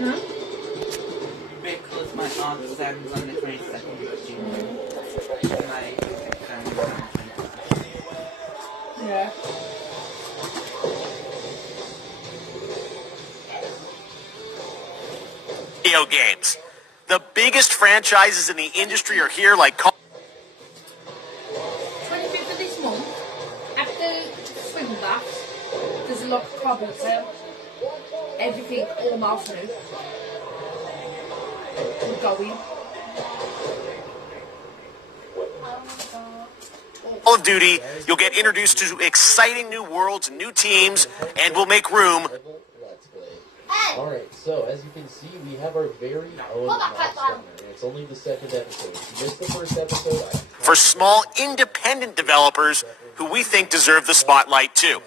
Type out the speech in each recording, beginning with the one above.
know. Because my aunt sends on the 22nd of June. And my exam is on the 21st. Yeah. Video games. The biggest franchises in the industry are here, like 25th of this month, after swim baths, there's a lot of cobble sale. Everything almost new. We're going. Call of Duty. You'll get introduced to exciting new worlds, new teams, and we'll make room. Let's play. Alright, so as you can see, we have our very own milestone, and it's only the second episode. If you missed the first episode, For small, independent developers who we think deserve the spotlight too.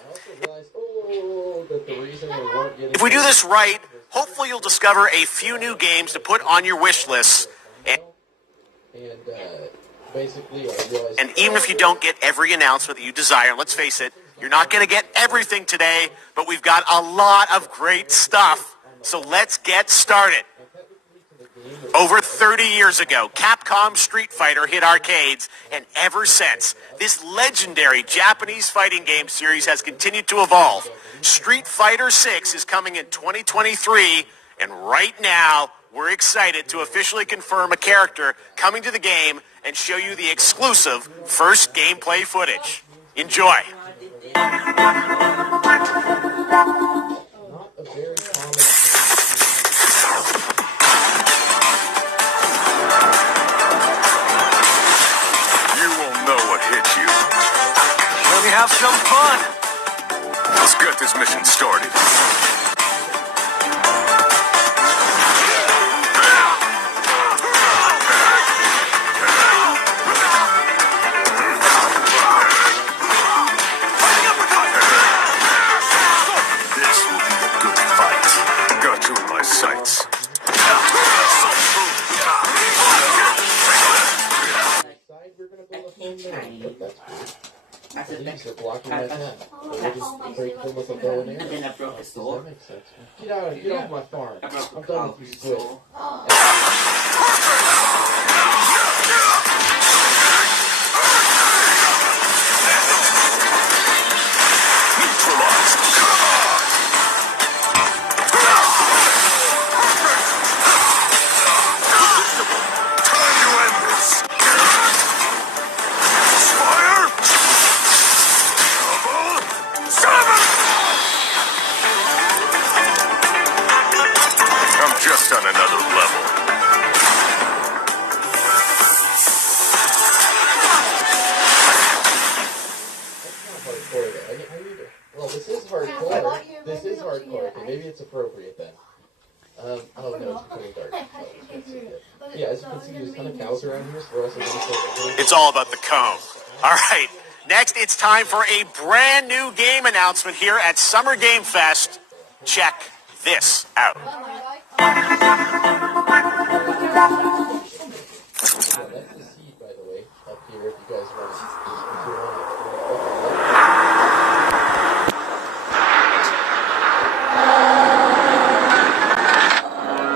If we do this right, hopefully you'll discover a few new games to put on your wish lists. Basically, I realized... And even if you don't get every announcement that you desire, let's face it, you're not going to get everything today, but we've got a lot of great stuff. So let's get started. Over 30 years ago, Capcom Street Fighter hit arcades, and ever since, this legendary Japanese fighting game series has continued to evolve. Street Fighter 6 is coming in 2023, and right now, we're excited to officially confirm a character coming to the game and show you the exclusive first gameplay footage. Enjoy. Not a very common... You won't know what hit you. Let me have some fun. Let's get this mission started. This will be a good fight. Got you in my sights. The leaves are blocking my path. I just break them with a bow and arrow. And then I broke a sword. That makes sense. Get off my farm. I broke I'm a done with you, Squid. I'm just on another level. Hardcore though. I need it. Well, this is hardcore. This is hardcore. Okay, maybe it's appropriate then. Oh no, it's pretty dark. Oh, can't see it. Yeah, as you can see, there's a ton of cows around here, so we're also going to say It's all about the comb. All right, next it's time for a brand new game announcement here at Summer Game Fest. Check this out. that's the seed, by the way, up here if you guys want to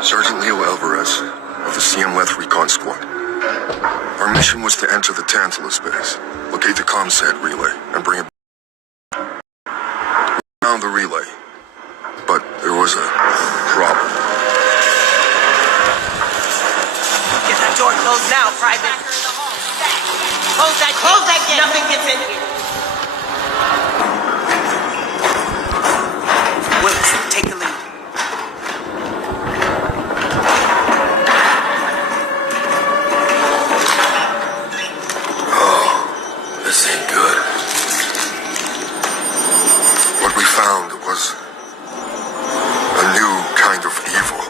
Sergeant Leo Alvarez of the CM Leth Recon Squad. Our mission was to enter the Tantalus base, locate the ComSat relay, and bring it back. We found the relay, but there was a problem. Get that door closed now, Private. Close that gate. Nothing gets in here. Willis, take the lead. This ain't good. What we found was a new kind of evil.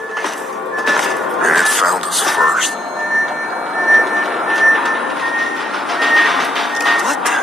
And it found us first. What the?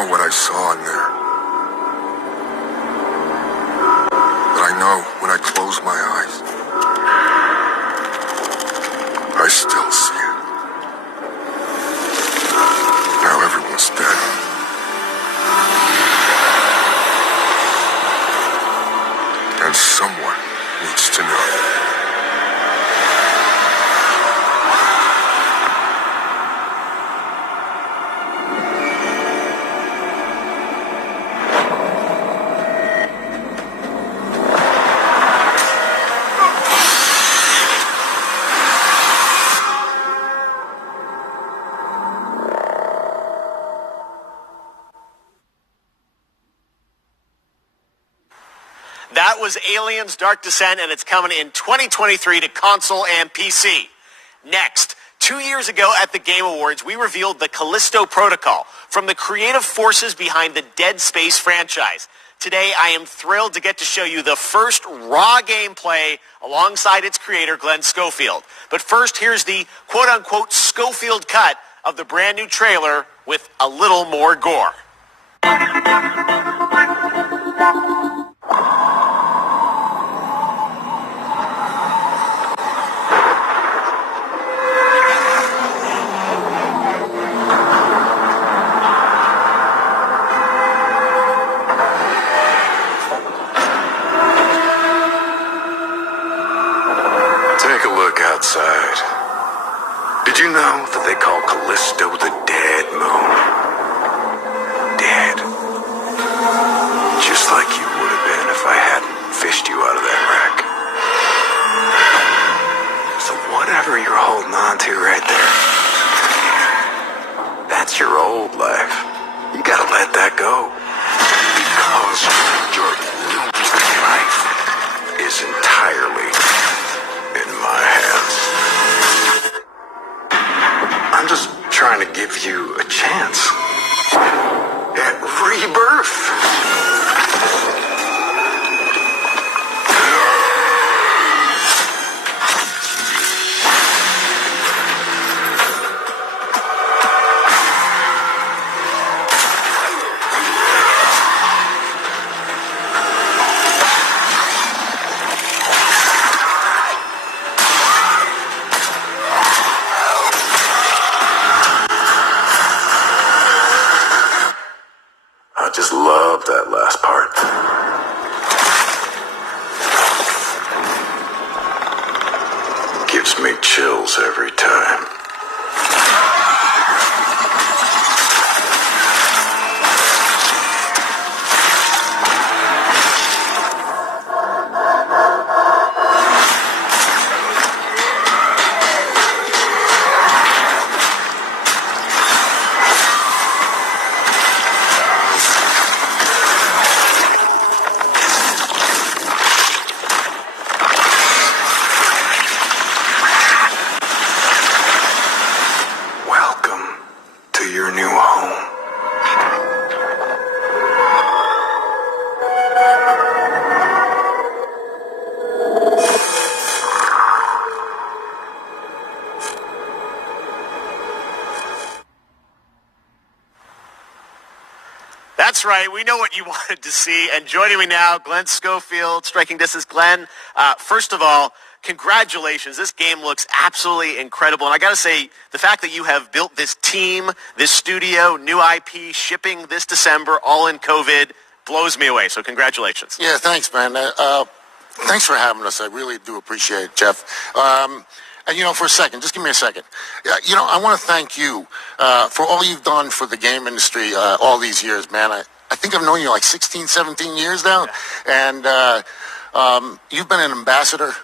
know what I saw in there. But I know when I close my eyes, I still see it. Now everyone's dead. And someone needs to know. That was Aliens Dark Descent, and it's coming in 2023 to console and PC. Next, 2 years ago at the Game Awards, we revealed the Callisto Protocol from the creative forces behind the Dead Space franchise. Today, I am thrilled to get to show you the first raw gameplay alongside its creator, Glenn Schofield. But first, here's the quote-unquote Schofield cut of the brand new trailer with a little more gore. Take a look outside. Did you know that they call Callisto the Dead Moon? Dead. Just like you would have been if I hadn't fished you out of that wreck. So whatever you're holding on to right there, that's your old life. You gotta let that go. Because your new life is entirely in my hands. I'm just trying to give you a chance at rebirth. I just love that last part. Gives me chills every time. Welcome to your new home. That's right. We know what you wanted to see. And joining me now, Glenn Schofield, Striking Distance. Glenn, first of all, congratulations. This game looks absolutely incredible. And I got to say, the fact that you have built this team, this studio, new IP, shipping this December, all in COVID, blows me away. So congratulations. Yeah, thanks, man. Thanks for having us. I really do appreciate it, Jeff. And, for a second, just give me a second. I want to thank you for all you've done for the game industry all these years, man. I think I've known you like 16, 17 years now. Yeah. And you've been an ambassador.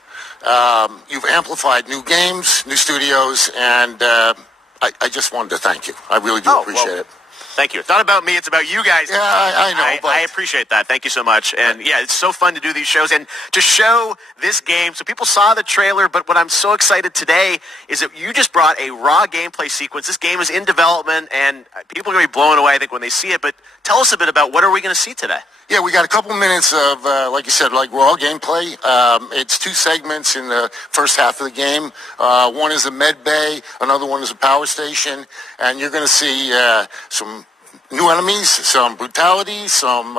You've amplified new games, new studios, and I just wanted to thank you. I really do appreciate it. Thank you. It's not about me. It's about you guys. Yeah, I know. But I appreciate that. Thank you so much. And yeah, it's so fun to do these shows and to show this game. So people saw the trailer, but what I'm so excited today is that you just brought a raw gameplay sequence. This game is in development, and people are going to be blown away, I think, when they see it. But tell us a bit about what are we going to see today? Yeah, we got a couple minutes of, like you said, like raw gameplay. It's two segments in the first half of the game. One is a med bay, another one is a power station, and you're going to see some new enemies, some brutality, some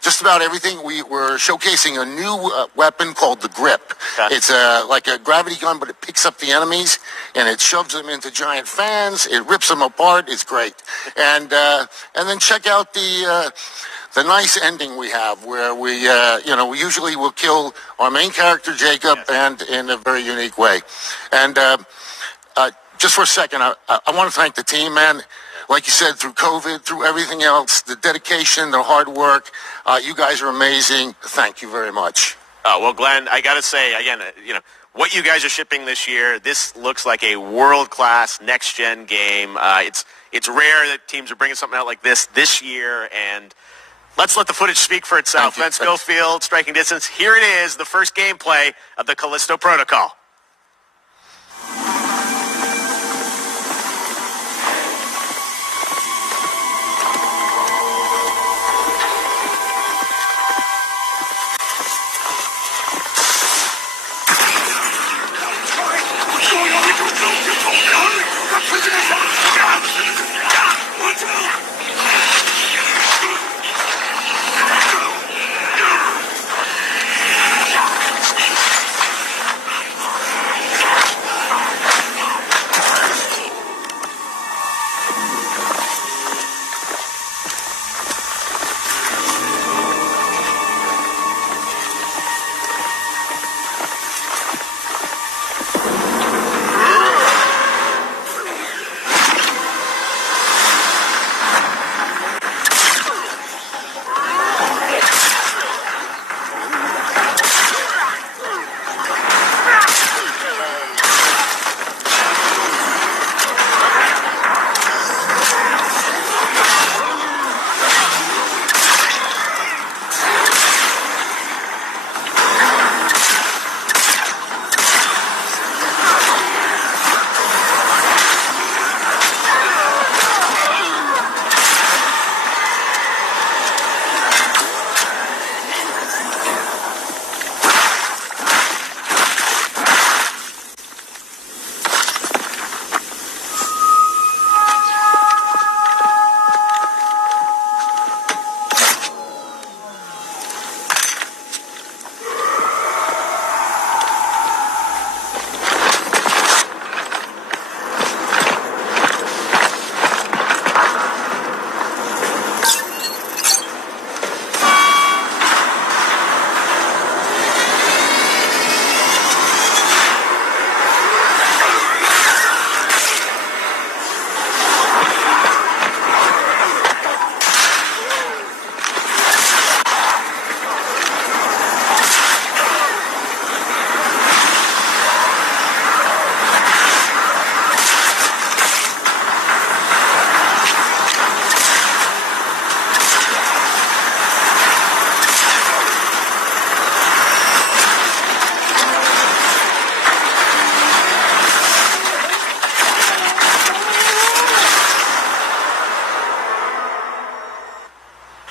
just about everything. We're showcasing a new weapon called the Grip. Okay. It's like a gravity gun, but it picks up the enemies and it shoves them into giant fans. It rips them apart. It's great. And then check out the nice ending we have, where we usually will kill our main character Jacob, and in a very unique way. And just for a second, I want to thank the team, man. Like you said, through COVID, through everything else, the dedication, the hard work, you guys are amazing. Thank you very much. Oh, well, Glenn, I got to say, again, what you guys are shipping this year, this looks like a world-class next-gen game. It's rare that teams are bringing something out like this year, and let's let the footage speak for itself. Thank you. Glenn Schofield, Striking Distance. Here it is, the first gameplay of the Callisto Protocol.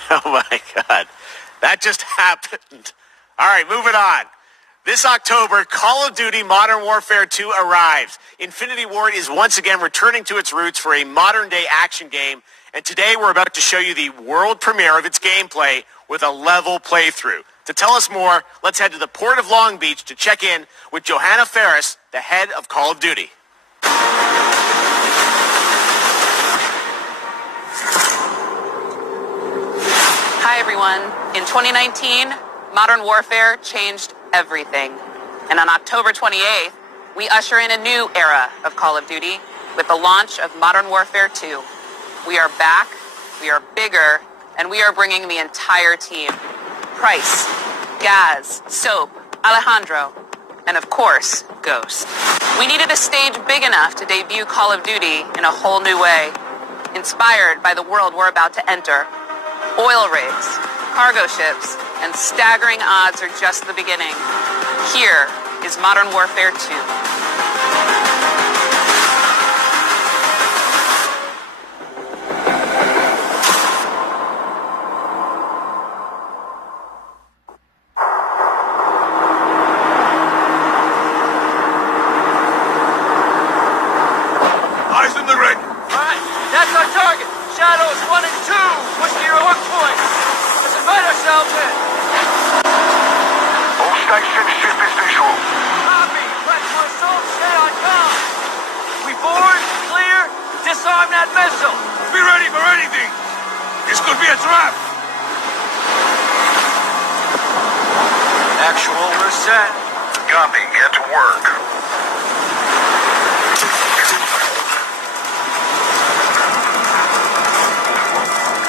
Oh, my God. That just happened. All right, moving on. This October, Call of Duty Modern Warfare 2 arrives. Infinity Ward is once again returning to its roots for a modern-day action game, and today we're about to show you the world premiere of its gameplay with a level playthrough. To tell us more, let's head to the Port of Long Beach to check in with Johanna Ferris, the head of Call of Duty. Hi, everyone. In 2019, Modern Warfare changed everything. And on October 28th, we usher in a new era of Call of Duty with the launch of Modern Warfare 2. We are back, we are bigger, and we are bringing the entire team. Price, Gaz, Soap, Alejandro, and of course, Ghost. We needed a stage big enough to debut Call of Duty in a whole new way, inspired by the world we're about to enter. Oil rigs, cargo ships, and staggering odds are just the beginning. Here is Modern Warfare 2. Eyes in the ring. All right, that's our target. Shadows 1 and 2! Push to your hook point! Let's invite ourselves in! All stations, ship is visual. Copy! Press for assault, stay on com! We board, clear, disarm that missile! Be ready for anything! This could be a trap! Actual, we're set. Copy, get to work.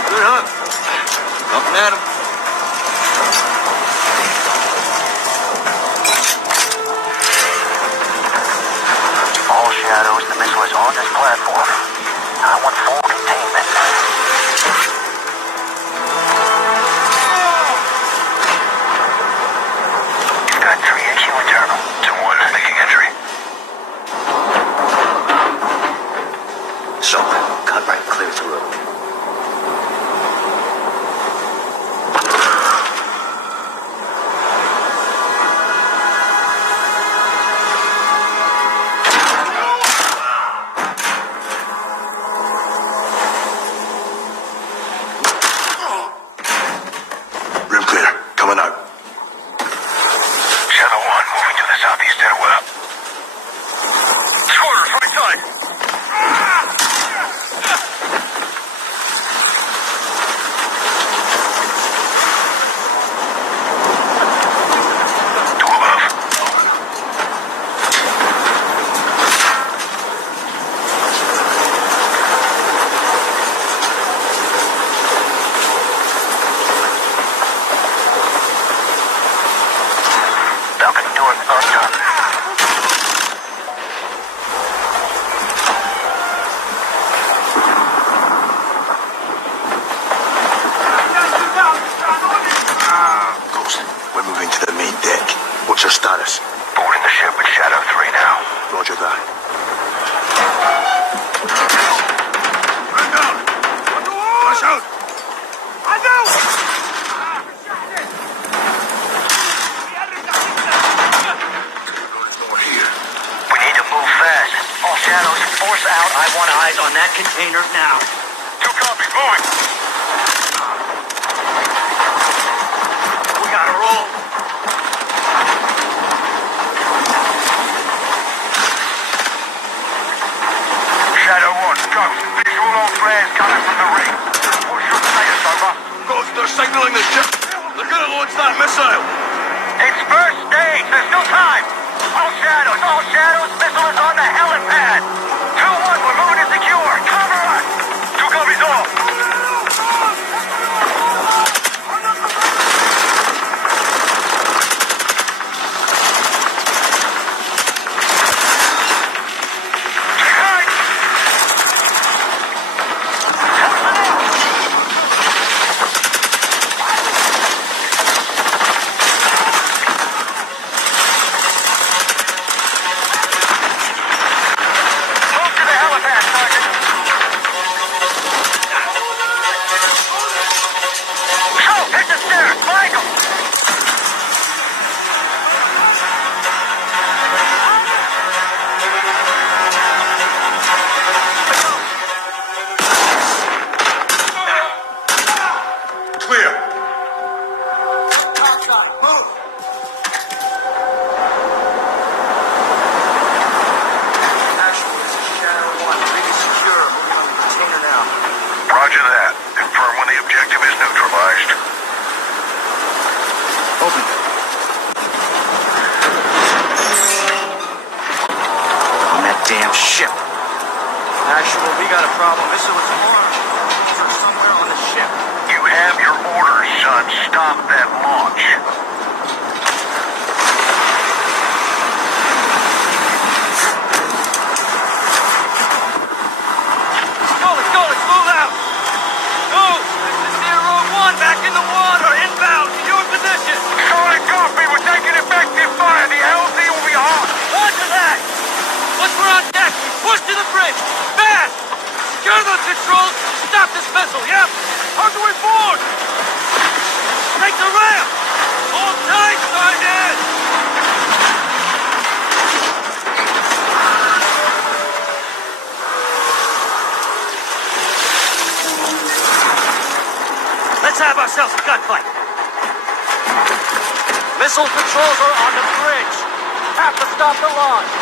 Good hunt. Nothing at him. All Shadows, the missile is on this platform. I want full containment. You've got 3 AQ internal. 2-1, making entry. So, cut right clear through. Room clear. Coming out. Shadow 1, moving to the southeast stairwell. Squatters, right side. Two above. Balcony door undone. Ghost, we're moving to the main deck. What's your status? Boarding the ship with Shadow 3 now. Roger that. Man down! Rush out! We need to move fast. All Shadows, force out. I want eyes on that container now. 2 copies, moving. We gotta roll. Shadow 1, Ghost. Visual on flares coming from the ring. What's your status, over? Ghost, they're signaling the ship! They're gonna launch that missile! It's first stage. There's still time. All Shadows, missile is on the helipad. 2-1, we're moving to secure. Cover us. 2 copies all. Move to the helipad, Sergeant. Show, hit the stairs. Michael. Clear! Move! Actual, this is Shadow 1. Rig is secure. Moving on the container now. Roger that. Confirm when the objective is neutralized. Open. On that damn ship. Actual, we got a problem. Missile is armed. It's somewhere on the ship. You have your orders, son. Stop that launch. Let's go, let's move out! Move! This is Zero 1, back in the water, inbound, to your position! Solid copy. We're taking effective fire. The LZ will be hot. Roger that! Once we're on deck, we push to the bridge! Fast! Secure those controls! Stop this missile, yep! How do we board? Take the ramp! Hold tight, Sergeant! ourselves a gunfight. Missile controls are on the bridge. Have to stop the launch.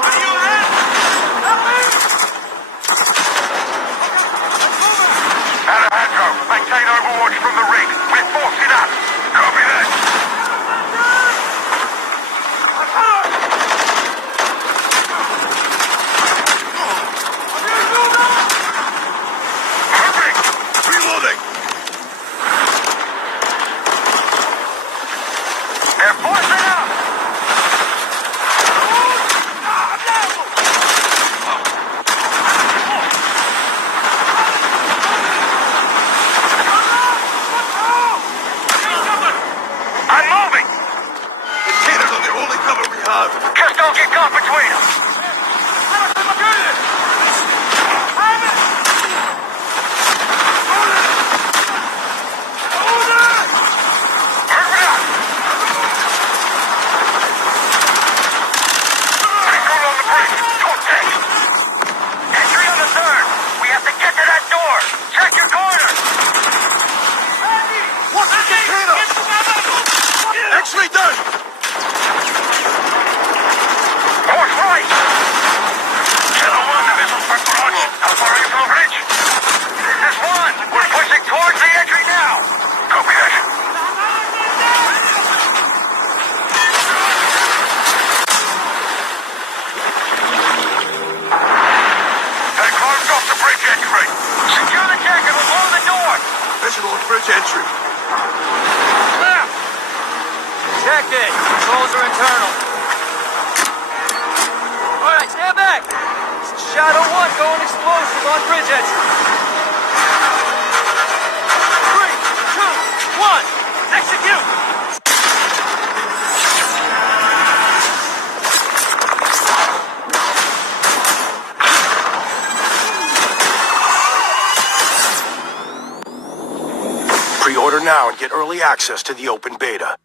Are you in? Help me! Alejandro, maintain overwatch from the rig. We're forcing up. Copy that. Moving! Reloading! They're forcing up! I'm moving! The cannons are the only cover we have. Just don't get caught between them. Entry on the third. We have to get to that door. Check your corner. What's the container? X-ray done. Horse right. Channel 1, the missiles for launch. How far are you from the bridge? This is 1. We're pushing towards the entry now. Copy that. They closed off the bridge entry. Secure the deck and we'll blow the door. Visual on bridge entry. Check it. Controls are internal. All right, stand back. Shadow 1 going explosive on bridge entry. 3, 2, 1. Execute. Pre-order now and get early access to the open beta.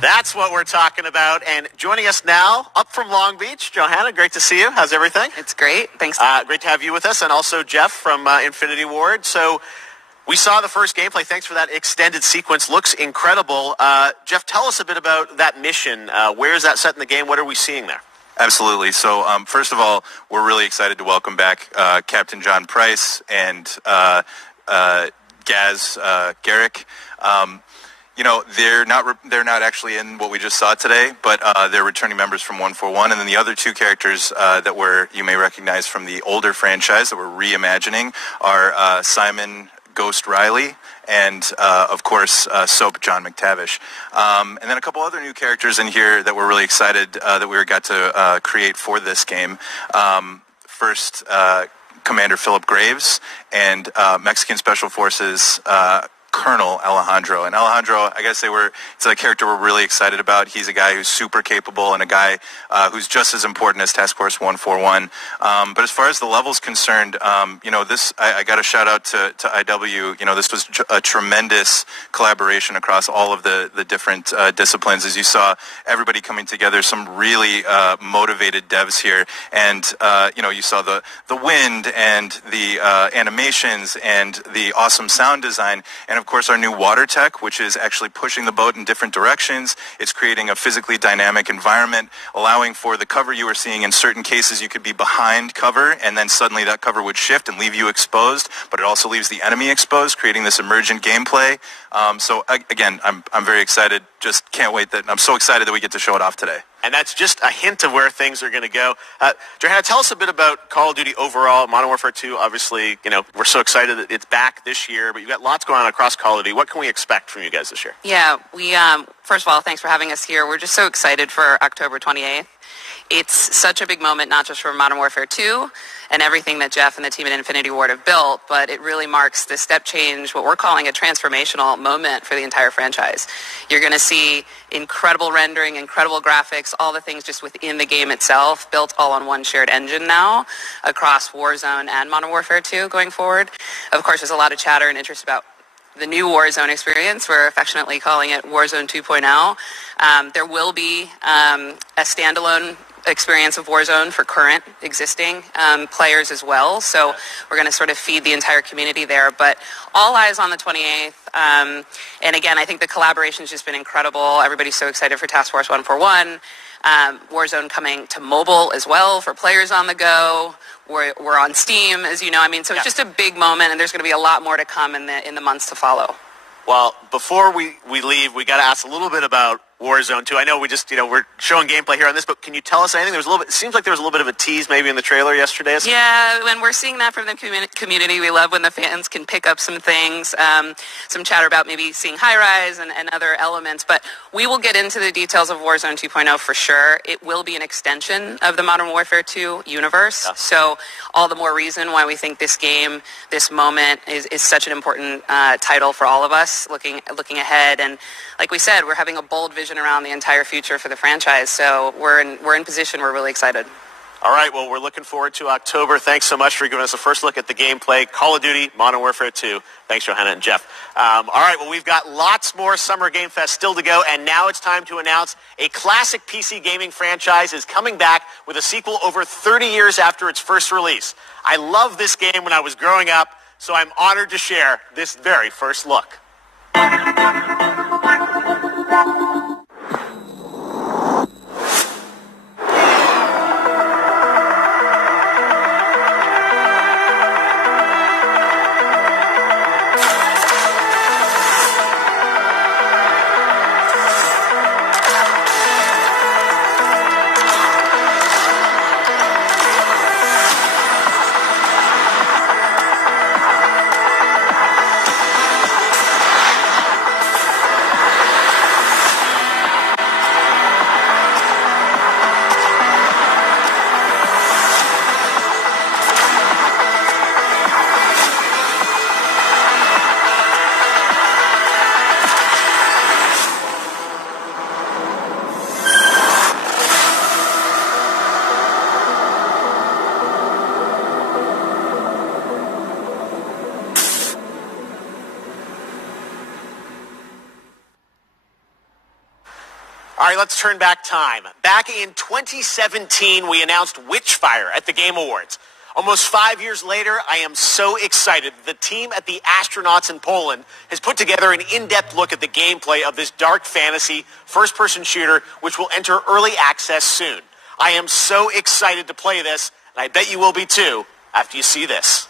That's what we're talking about. And joining us now, up from Long Beach, Johanna, great to see you. How's everything? It's great. Thanks. Great to have you with us, and also Jeff from Infinity Ward. So we saw the first gameplay. Thanks for that extended sequence. Looks incredible. Jeff, tell us a bit about that mission. Where is that set in the game? What are we seeing there? Absolutely. So first of all, we're really excited to welcome back Captain John Price and Gaz Garrick. You know, they're not actually in what we just saw today, but they're returning members from 141, and then the other two characters that you may recognize from the older franchise that we're reimagining are Simon Ghost Riley and, of course, Soap John McTavish. And then a couple other new characters in here that we're really excited that we got to create for this game. First, Commander Philip Graves and Mexican Special Forces Colonel Alejandro. And Alejandro, I gotta say, it's a character we're really excited about. He's a guy who's super capable and a guy who's just as important as Task Force 141. But as far as the level's concerned, you know, I got a shout out to IW. You know, this was a tremendous collaboration across all of the different disciplines. As you saw, everybody coming together, some really motivated devs here. And, you know, you saw the wind and the animations and the awesome sound design. And of course, our new water tech, which is actually pushing the boat in different directions. It's creating a physically dynamic environment, allowing for the cover you were seeing. In certain cases, you could be behind cover, and then suddenly that cover would shift and leave you exposed, but it also leaves the enemy exposed, creating this emergent gameplay. So again, I'm very excited. Just can't wait I'm so excited that we get to show it off today. And that's just a hint of where things are going to go. Johanna, tell us a bit about Call of Duty overall. Modern Warfare 2, obviously, you know, we're so excited that it's back this year, but you've got lots going on across Call of Duty. What can we expect from you guys this year? Yeah, we first of all, thanks for having us here. We're just so excited for October 28th. It's such a big moment, not just for Modern Warfare 2 and everything that Jeff and the team at Infinity Ward have built, but it really marks the step change, what we're calling a transformational moment for the entire franchise. You're going to see incredible rendering, incredible graphics, all the things just within the game itself, built all on one shared engine now across Warzone and Modern Warfare 2 going forward. Of course, there's a lot of chatter and interest about the new Warzone experience. We're affectionately calling it Warzone 2.0. There will be a standalone experience of Warzone for current existing players as well. So we're going to sort of feed the entire community there. But all eyes on the 28th. And again, I think the collaboration has just been incredible. Everybody's so excited for Task Force 141. Warzone coming to mobile as well for players on the go. We're on Steam, as you know. I mean, so it's just a big moment, and there's going to be a lot more to come in the months to follow. Well, before we leave, we got to ask a little bit about Warzone 2. I know we just, we're showing gameplay here on this, but can you tell us anything? It seems like there was a little bit of a tease maybe in the trailer yesterday. Yeah, when we're seeing that from the community, we love when the fans can pick up some things, some chatter about maybe seeing High Rise and other elements, but we will get into the details of Warzone 2.0 for sure. It will be an extension of the Modern Warfare 2 universe, so all the more reason why we think this game, this moment is such an important title for all of us looking ahead. And like we said, we're having a bold vision around the entire future for the franchise, so we're in position. We're really excited. All right, well, we're looking forward to October. Thanks so much for giving us a first look at the gameplay. Call of Duty, Modern Warfare 2. Thanks, Johanna and Jeff. All right, well, we've got lots more Summer Game Fest still to go, and now it's time to announce a classic PC gaming franchise is coming back with a sequel over 30 years after its first release. I loved this game when I was growing up, so I'm honored to share this very first look. All right, let's turn back time. Back in 2017, we announced Witchfire at the Game Awards. Almost 5 years later, I am so excited. The team at the Astronauts in Poland has put together an in-depth look at the gameplay of this dark fantasy first-person shooter, which will enter early access soon. I am so excited to play this, and I bet you will be too after you see this.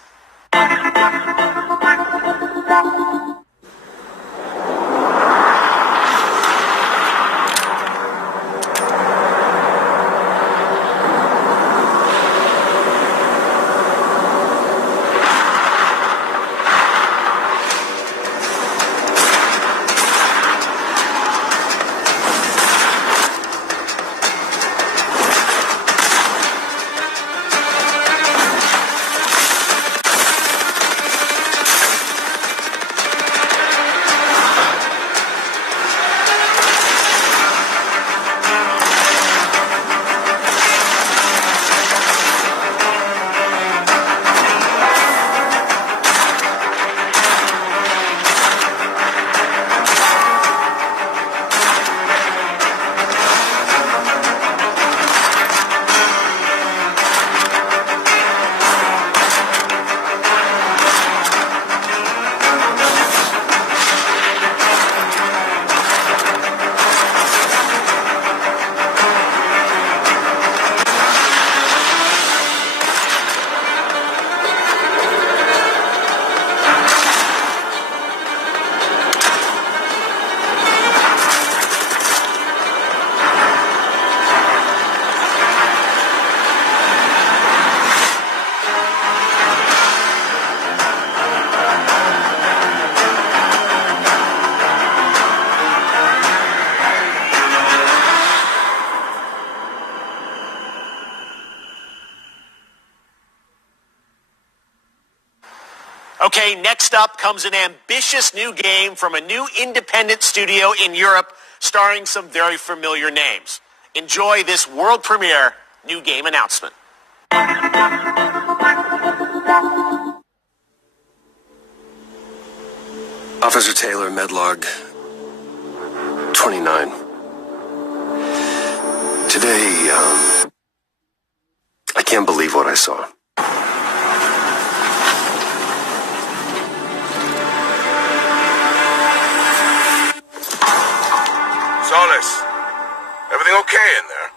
Okay, next up comes an ambitious new game from a new independent studio in Europe starring some very familiar names. Enjoy this world premiere new game announcement. Officer Taylor, Medlog 29. Today, saw. Solis, everything okay in there?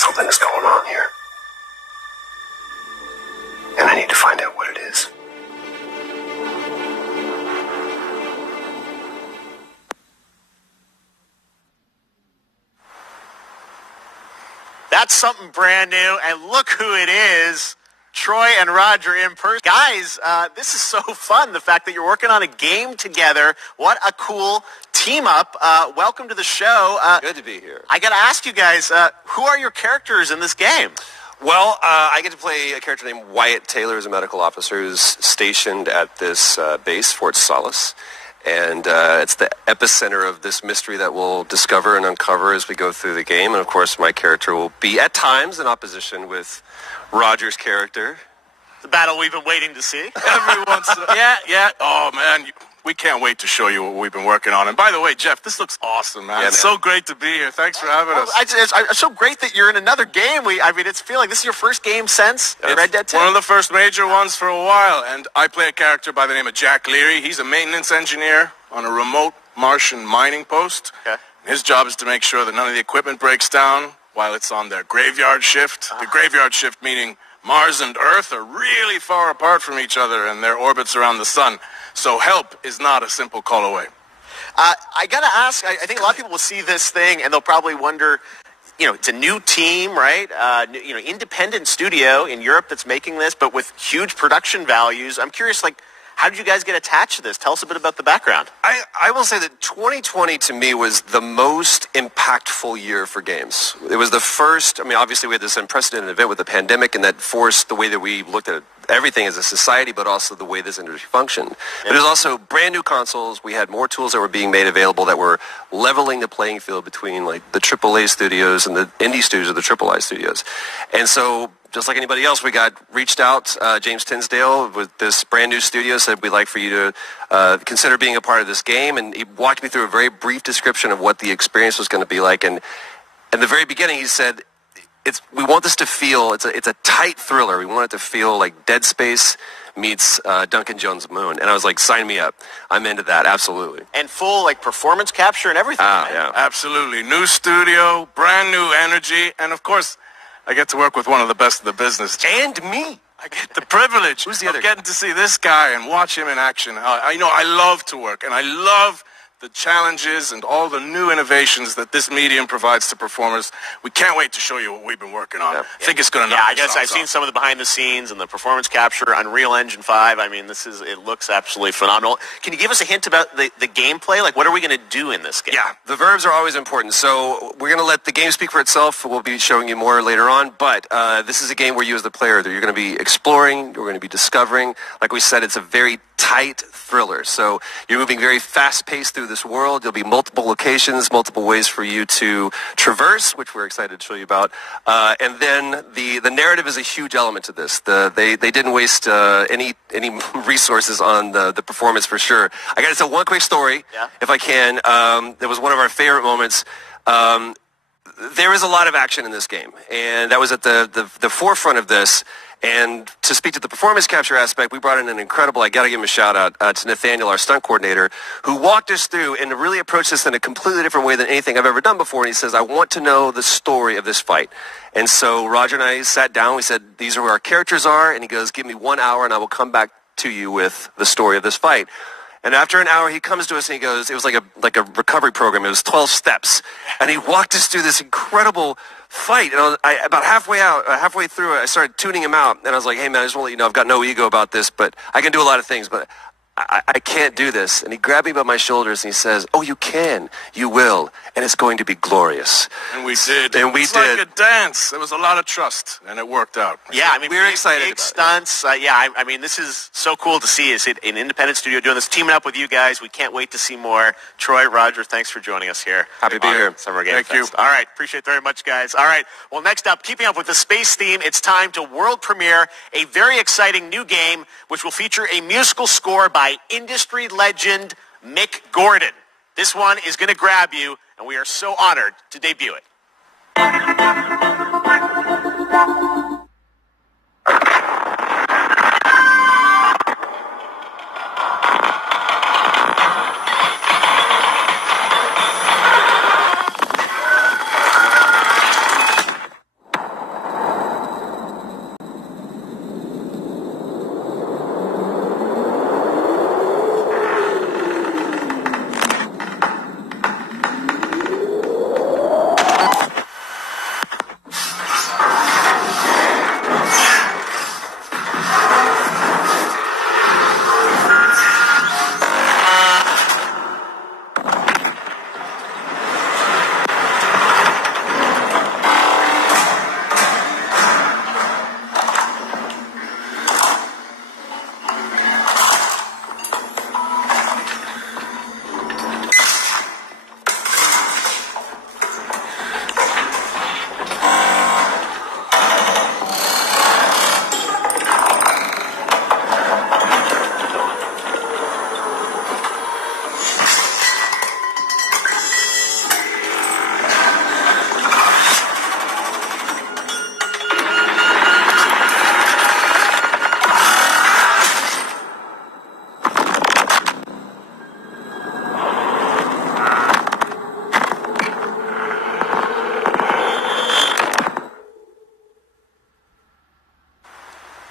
Something is going on here. And I need to find out what it is. That's something brand new, and look who it is. Troy and Roger in person. Guys, this is so fun, the fact that you're working on a game together. What a cool team up. Welcome to the show. Good to be here. I got to ask you guys, who are your characters in this game? Well, I get to play a character named Wyatt Taylor, who's a medical officer who's stationed at this base, Fort Solis. And it's the epicenter of this mystery that we'll discover and uncover as we go through the game. And, of course, my character will be, at times, in opposition with Roger's character. The battle we've been waiting to see. Every once in a... Yeah. Oh, man, we can't wait to show you what we've been working on. And by the way, Jeff, this looks awesome, man. Yeah, It's so great to be here. Thanks for having us. It's so great that you're in another game. It's feeling like this is your first game since Red Dead 2. One of the first major ones for a while. And I play a character by the name of Jack Leary. He's a maintenance engineer on a remote Martian mining post. Okay. His job is to make sure that none of the equipment breaks down while it's on their graveyard shift. The graveyard shift meaning Mars and Earth are really far apart from each other and their orbits around the sun. So help is not a simple call away. I got to ask, I think a lot of people will see this thing and they'll probably wonder, it's a new team, right? Independent studio in Europe that's making this, but with huge production values. I'm curious, how did you guys get attached to this? Tell us a bit about the background. I will say that 2020 to me was the most impactful year for games. It was the first, obviously we had this unprecedented event with the pandemic and that forced the way that we looked at everything as a society, but also the way this industry functioned. But it was also brand new consoles. We had more tools that were being made available that were leveling the playing field between the AAA studios and the indie studios or the AAA studios. And so just like anybody else, we got reached out. James Tinsdale with this brand new studio said we'd like for you to consider being a part of this game. And he walked me through a very brief description of what the experience was going to be like. And in the very beginning, he said, we want this to feel, it's a tight thriller. We want it to feel like Dead Space meets Duncan Jones' Moon. And I was like, sign me up. I'm into that, absolutely. And full performance capture and everything. Right? Yeah. Absolutely. New studio, brand new energy, and of course, I get to work with one of the best in the business. And me. I get the privilege Who's the other of getting to see this guy and watch him in action. I love to work, and I love the challenges and all the new innovations that this medium provides to performers. We can't wait to show you what we've been working on. I think it's going to I guess I've seen some of the behind the scenes and the performance capture, Unreal Engine 5. It looks absolutely phenomenal. Can you give us a hint about the gameplay? What are we going to do in this game? Yeah, the verbs are always important. So we're going to let the game speak for itself. We'll be showing you more later on. But this is a game where you as the player, you're going to be exploring, you're going to be discovering. Like we said, it's a very tight thriller. So you're moving very fast-paced through this world. There'll be multiple locations, multiple ways for you to traverse, which we're excited to show you about. And then the narrative is a huge element to this. They didn't waste any resources on the performance for sure. I got to tell one quick story, if I can. That was one of our favorite moments. There is a lot of action in this game, and that was at the forefront of this. And to speak to the performance capture aspect, we brought in an incredible, I got to give him a shout out to Nathaniel, our stunt coordinator, who walked us through and really approached this in a completely different way than anything I've ever done before. And he says, I want to know the story of this fight. And so Roger and I sat down. We said, these are where our characters are. And he goes, give me 1 hour and I will come back to you with the story of this fight. And after an hour, he comes to us and he goes, it was like a recovery program. It was 12 steps. And he walked us through this incredible fight. And about halfway through it, I started tuning him out. And I was like, hey, man, I just want to let you know I've got no ego about this, but I can do a lot of things, but I can't do this. And he grabbed me by my shoulders and he says, oh, you can. You will. and it's going to be glorious. And we did. And we it's did. like a dance. There was a lot of trust, and it worked out. Yeah, I mean, we were excited big about it. stunts. I mean, this is so cool to see. Is it an independent studio doing this, teaming up with you guys? We can't wait to see more. Troy, Roger, thanks for joining us here. Happy to be here. Summer Game Thank you. Fest. All right, appreciate it very much, guys. All right, well, next up, keeping up with the space theme, it's time to world premiere a very exciting new game, which will feature a musical score by industry legend Mick Gordon. This one is going to grab you, and we are so honored to debut it.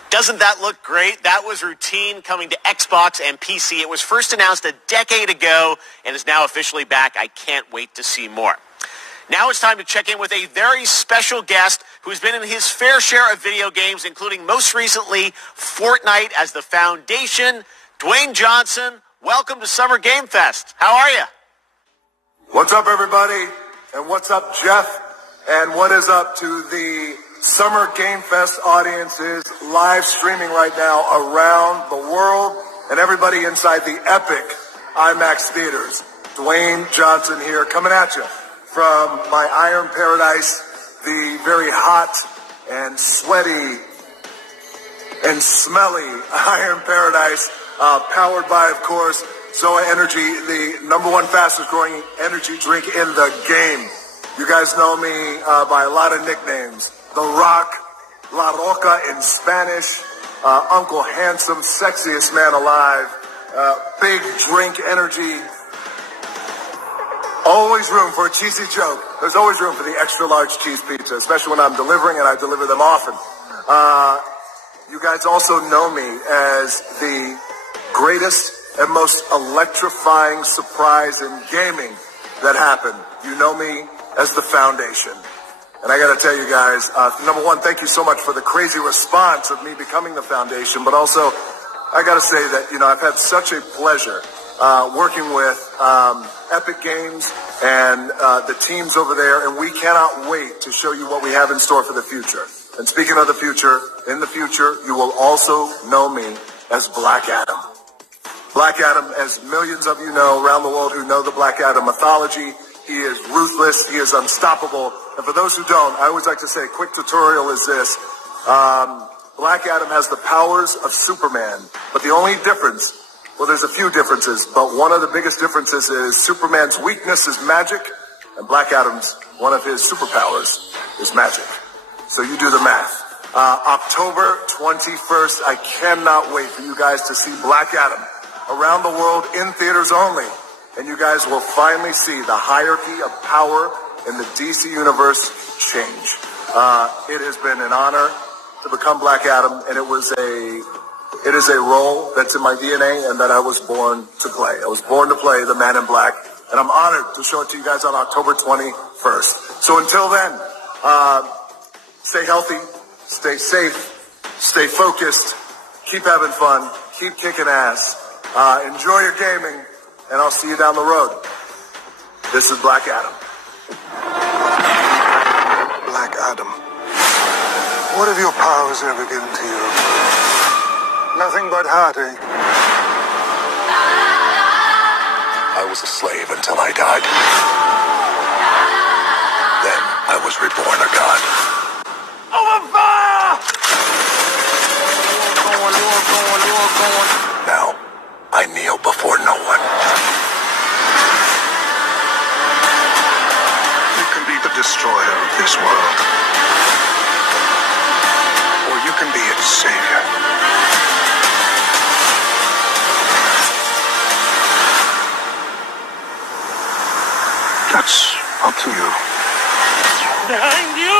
Doesn't that look great? That was Routine coming to Xbox and PC. It was first announced a decade ago and is now officially back. I can't wait to see more. Now it's time to check in with a very special guest who's been in his fair share of video games, including most recently Fortnite as the Foundation. Dwayne Johnson, welcome to Summer Game Fest. How are you? What's up, everybody? And what's up, Jeff? And what is up to the Summer Game Fest audiences live streaming right now around the world and everybody inside the epic IMAX theaters. Dwayne Johnson here, coming at you from my Iron Paradise, the very hot and sweaty and smelly Iron Paradise, powered by, of course, Zoa Energy, the #1 fastest growing energy drink in the game. You guys know me by a lot of nicknames. The Rock, La Roca in Spanish, Uncle Handsome, sexiest man alive, big drink energy. Always room for a cheesy joke. There's always room for the extra large cheese pizza, especially when I'm delivering, and I deliver them often. You guys also know me as the greatest and most electrifying surprise in gaming that happened. You know me as the Foundation. And I got to tell you guys, #1, thank you so much for the crazy response of me becoming the Foundation. But also, I got to say that, I've had such a pleasure working with Epic Games and the teams over there. And we cannot wait to show you what we have in store for the future. And speaking of the future, in the future, you will also know me as Black Adam. Black Adam, as millions of you know around the world who know the Black Adam mythology, he is ruthless, he is unstoppable. And for those who don't, I always like to say a quick tutorial is this. Black Adam has the powers of Superman, but the only difference, well, there's a few differences, but one of the biggest differences is Superman's weakness is magic, and Black Adam's, one of his superpowers is magic. So you do the math. October 21st, I cannot wait for you guys to see Black Adam around the world in theaters only. And you guys will finally see the hierarchy of power in the DC Universe change. It has been an honor to become Black Adam, and it is a role that's in my DNA and that I was born to play. I was born to play the Man in Black, and I'm honored to show it to you guys on October 21st. So until then, stay healthy, stay safe, stay focused, keep having fun, keep kicking ass, enjoy your gaming, and I'll see you down the road. This is Black Adam. Adam, what have your powers ever given to you? Nothing but heartache. I was a slave until I died. Then I was reborn a god. Over fire! Now, I kneel before no one. You can be the destroyer of this world. Or you can be its savior. That's up to you. Behind you!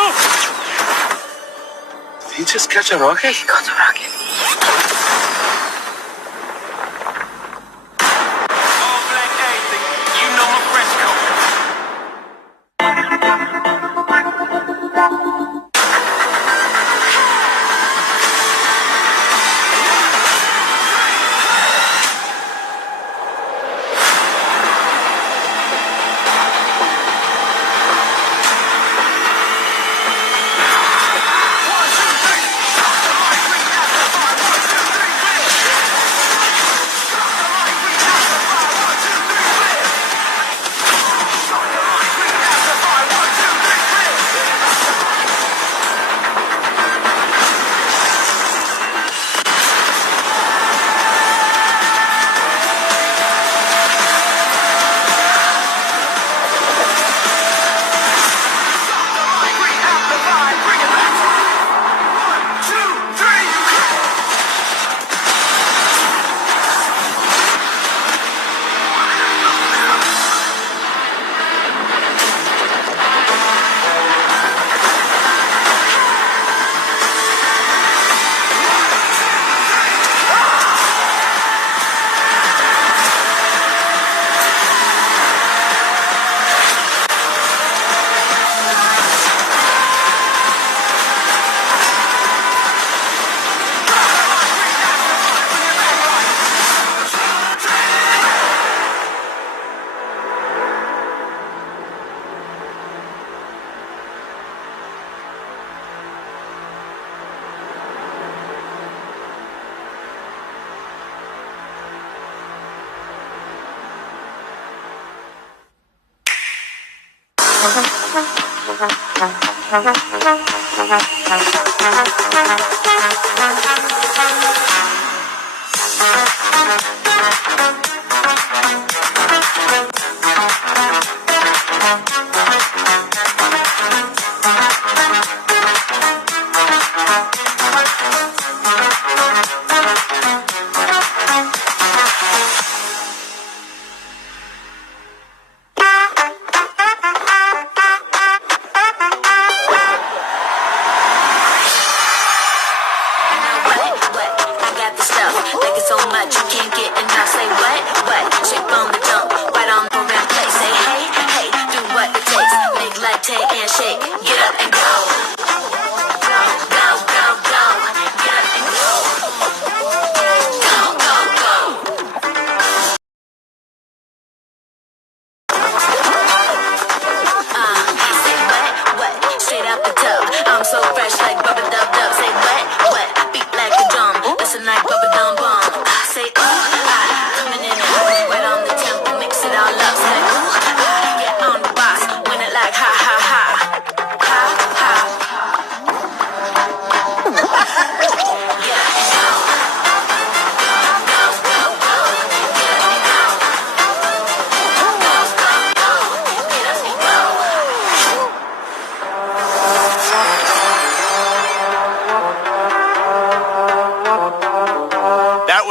Did he just catch a rocket? He got a rocket. All black anything. You know my Fresco.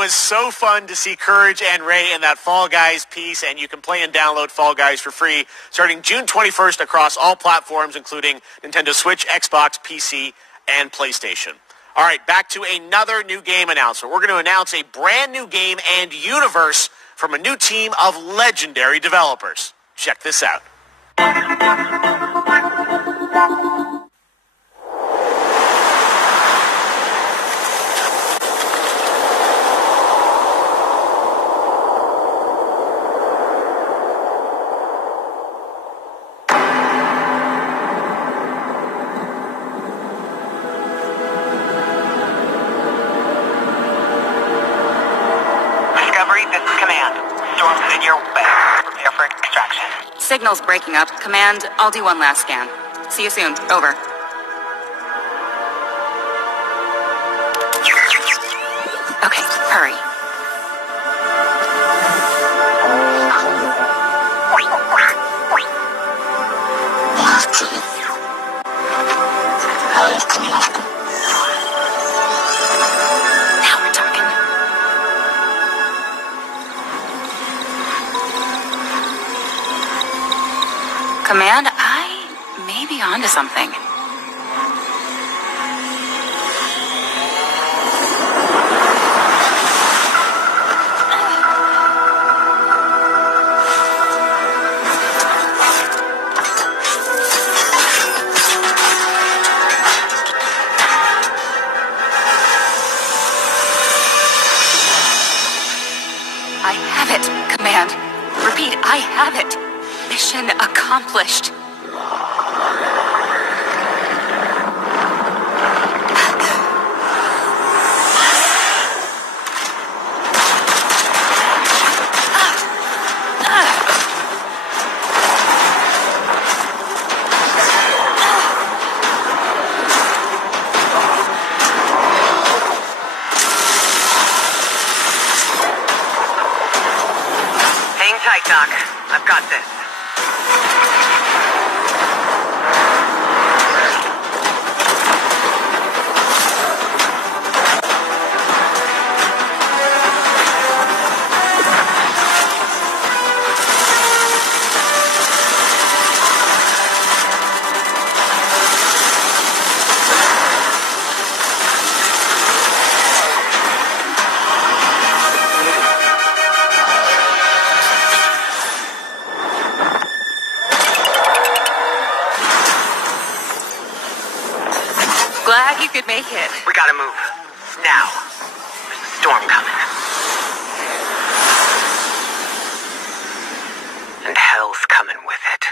So fun to see Courage and Ray in that Fall Guys piece, and you can play and download Fall Guys for free starting June 21st across all platforms, including Nintendo Switch, Xbox, PC, and PlayStation. All right, back to another new game announcement. We're going to announce a brand new game and universe from a new team of legendary developers. Check this out. Discovery, this is Command. Storm's headed your way. Prepare for extraction. Signal's breaking up. Command, I'll do one last scan. See you soon. Over. Okay, hurry. Now we're talking. Command, I may be onto something. I have it, Command. Repeat, I have it. Mission accomplished. Hang tight, Doc. I've got this. Glad you could make it. We gotta move. Now. There's a storm coming. And hell's coming with it.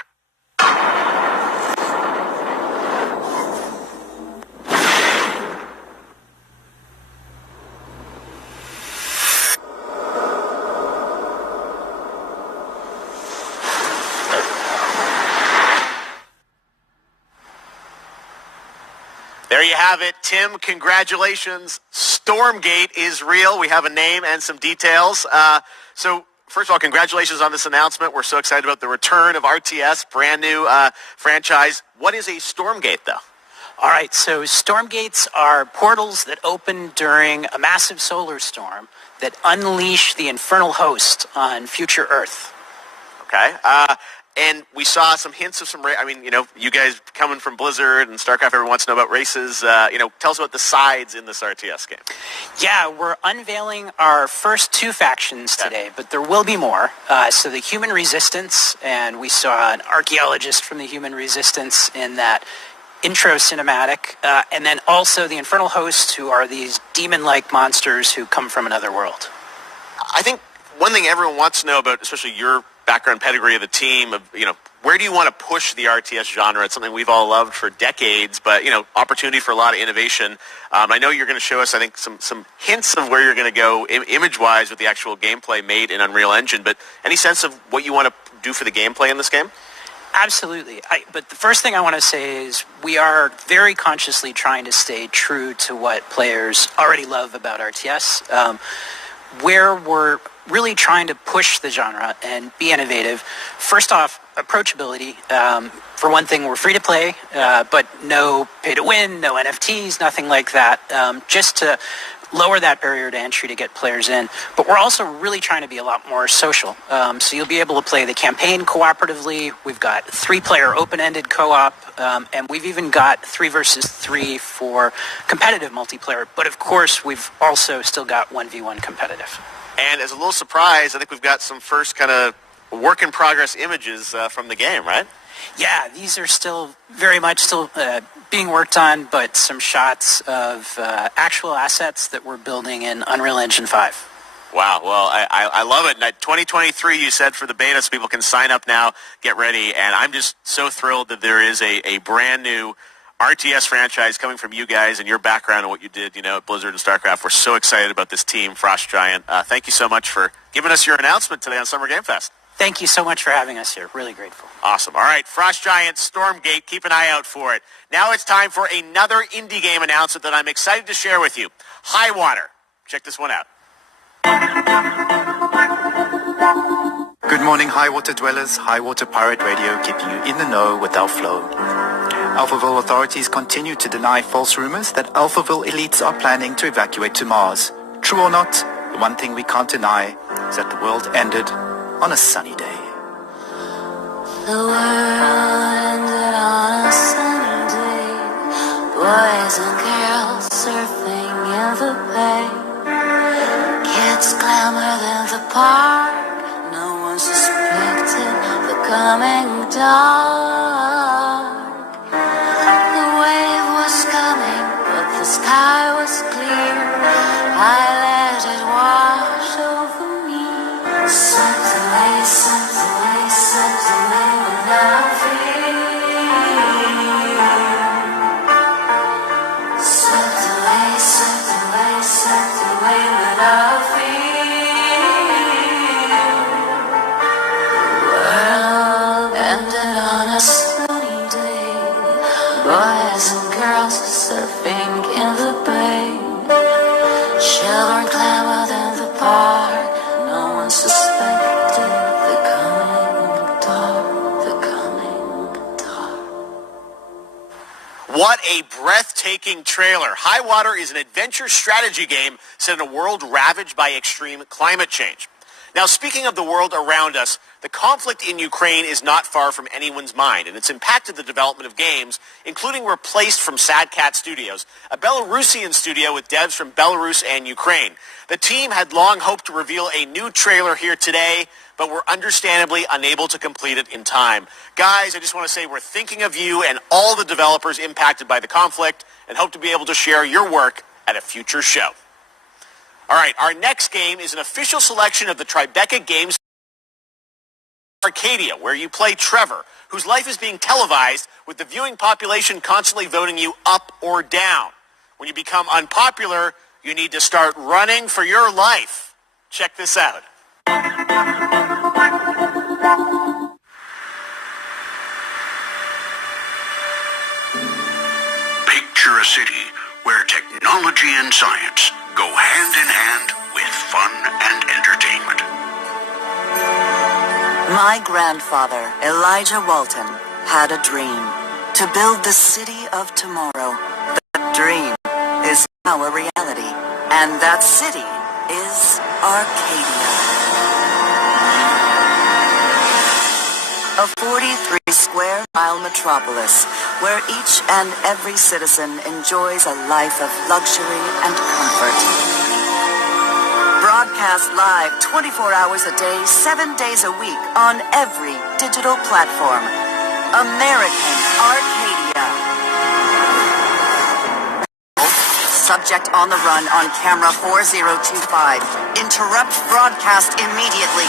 There you have it. Tim, congratulations. Stormgate is real. We have a name and some details. So, first of all, congratulations on this announcement. We're so excited about the return of RTS, brand new franchise. What is a Stormgate, though? All right, so Stormgates are portals that open during a massive solar storm that unleash the infernal host on future Earth. Okay. And we saw some hints of some, you guys coming from Blizzard and StarCraft, everyone wants to know about races. Tell us about the sides in this RTS game. Yeah, we're unveiling our first two factions today, but there will be more. So the Human Resistance, and we saw an archaeologist from the Human Resistance in that intro cinematic, and then also the Infernal Hosts, who are these demon-like monsters who come from another world. I think one thing everyone wants to know about, especially your background pedigree of the team, where do you want to push the RTS genre? It's something we've all loved for decades, but, opportunity for a lot of innovation. I know you're going to show us, I think, some hints of where you're going to go image-wise with the actual gameplay made in Unreal Engine, but any sense of what you want to do for the gameplay in this game? Absolutely. But the first thing I want to say is we are very consciously trying to stay true to what players already love about RTS. Where we're really trying to push the genre and be innovative. First off, approachability. For one thing, we're free to play, but no pay to win, no NFTs, nothing like that. Just to lower that barrier to entry to get players in. But we're also really trying to be a lot more social. So you'll be able to play the campaign cooperatively. We've got 3-player open-ended co-op, and we've even got 3 versus 3 for competitive multiplayer. But of course, we've also still got 1v1 competitive. And as a little surprise, I think we've got some first kind of work-in-progress images from the game, right? Yeah, these are still very much still being worked on, but some shots of actual assets that we're building in Unreal Engine 5. Wow, well, I love it. 2023, you said, for the beta, so people can sign up now, get ready, and I'm just so thrilled that there is a brand new RTS franchise coming from you guys and your background and what you did, at Blizzard and StarCraft. We're so excited about this team, Frost Giant. Thank you so much for giving us your announcement today on Summer Game Fest. Thank you so much for having us here. Really grateful. Awesome. All right, Frost Giant, Stormgate, keep an eye out for it. Now it's time for another indie game announcement that I'm excited to share with you. Highwater. Check this one out. Good morning, Highwater dwellers. Highwater Pirate Radio keeping you in the know with our flow. Alphaville authorities continue to deny false rumors that Alphaville elites are planning to evacuate to Mars. True or not, the one thing we can't deny is that the world ended on a sunny day. The world ended on a sunny day. Boys and girls surfing in the bay. Kids clamored in the park. No one suspected the coming dark. The wave was coming, but the sky was clear. I let it wash over me. Swept away, swept away, swept away without fear. Swept away, swept away, swept away without fear. Ended on a sunny day. Boys and girls surfing in the bay. Children clamored in the park. No one suspected the coming dark. The coming dark. What a breathtaking trailer. Highwater is an adventure strategy game set in a world ravaged by extreme climate change. Now, speaking of the world around us, the conflict in Ukraine is not far from anyone's mind, and it's impacted the development of games, including Replaced from Sad Cat Studios, a Belarusian studio with devs from Belarus and Ukraine. The team had long hoped to reveal a new trailer here today, but were understandably unable to complete it in time. Guys, I just want to say we're thinking of you and all the developers impacted by the conflict, and hope to be able to share your work at a future show. All right, our next game is an official selection of the Tribeca Games Arcadia, where you play Trevor, whose life is being televised with the viewing population constantly voting you up or down. When you become unpopular, you need to start running for your life. Check this out. Picture a city where technology and science go hand in hand with fun and entertainment. My grandfather, Elijah Walton, had a dream to build the city of tomorrow. That dream is now a reality, and that city is Arcadia. A 43-square-mile metropolis where each and every citizen enjoys a life of luxury and comfort. Broadcast live 24 hours a day, 7 days a week on every digital platform. American Arcadia. Subject on the run on camera 4025. Interrupt broadcast immediately.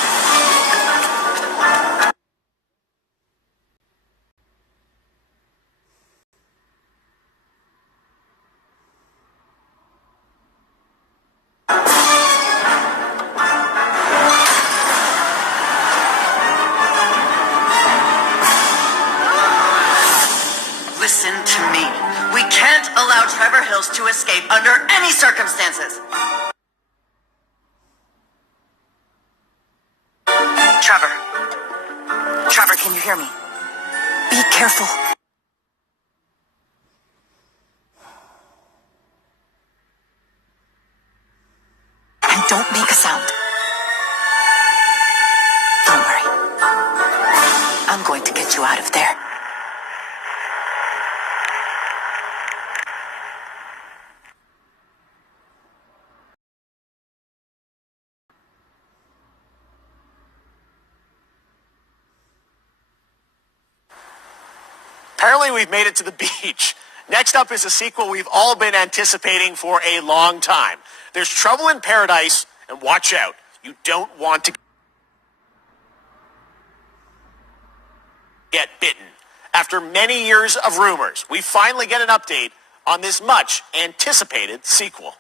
Listen to me. We can't allow Trevor Hills to escape under any circumstances. Trevor. Trevor, can you hear me? Be careful. And don't make a sound. Don't worry. I'm going to get you out of there. Apparently we've made it to the beach. Next up is a sequel we've all been anticipating for a long time. There's Trouble in Paradise, and watch out. You don't want to get bitten. After many years of rumors, we finally get an update on this much anticipated sequel.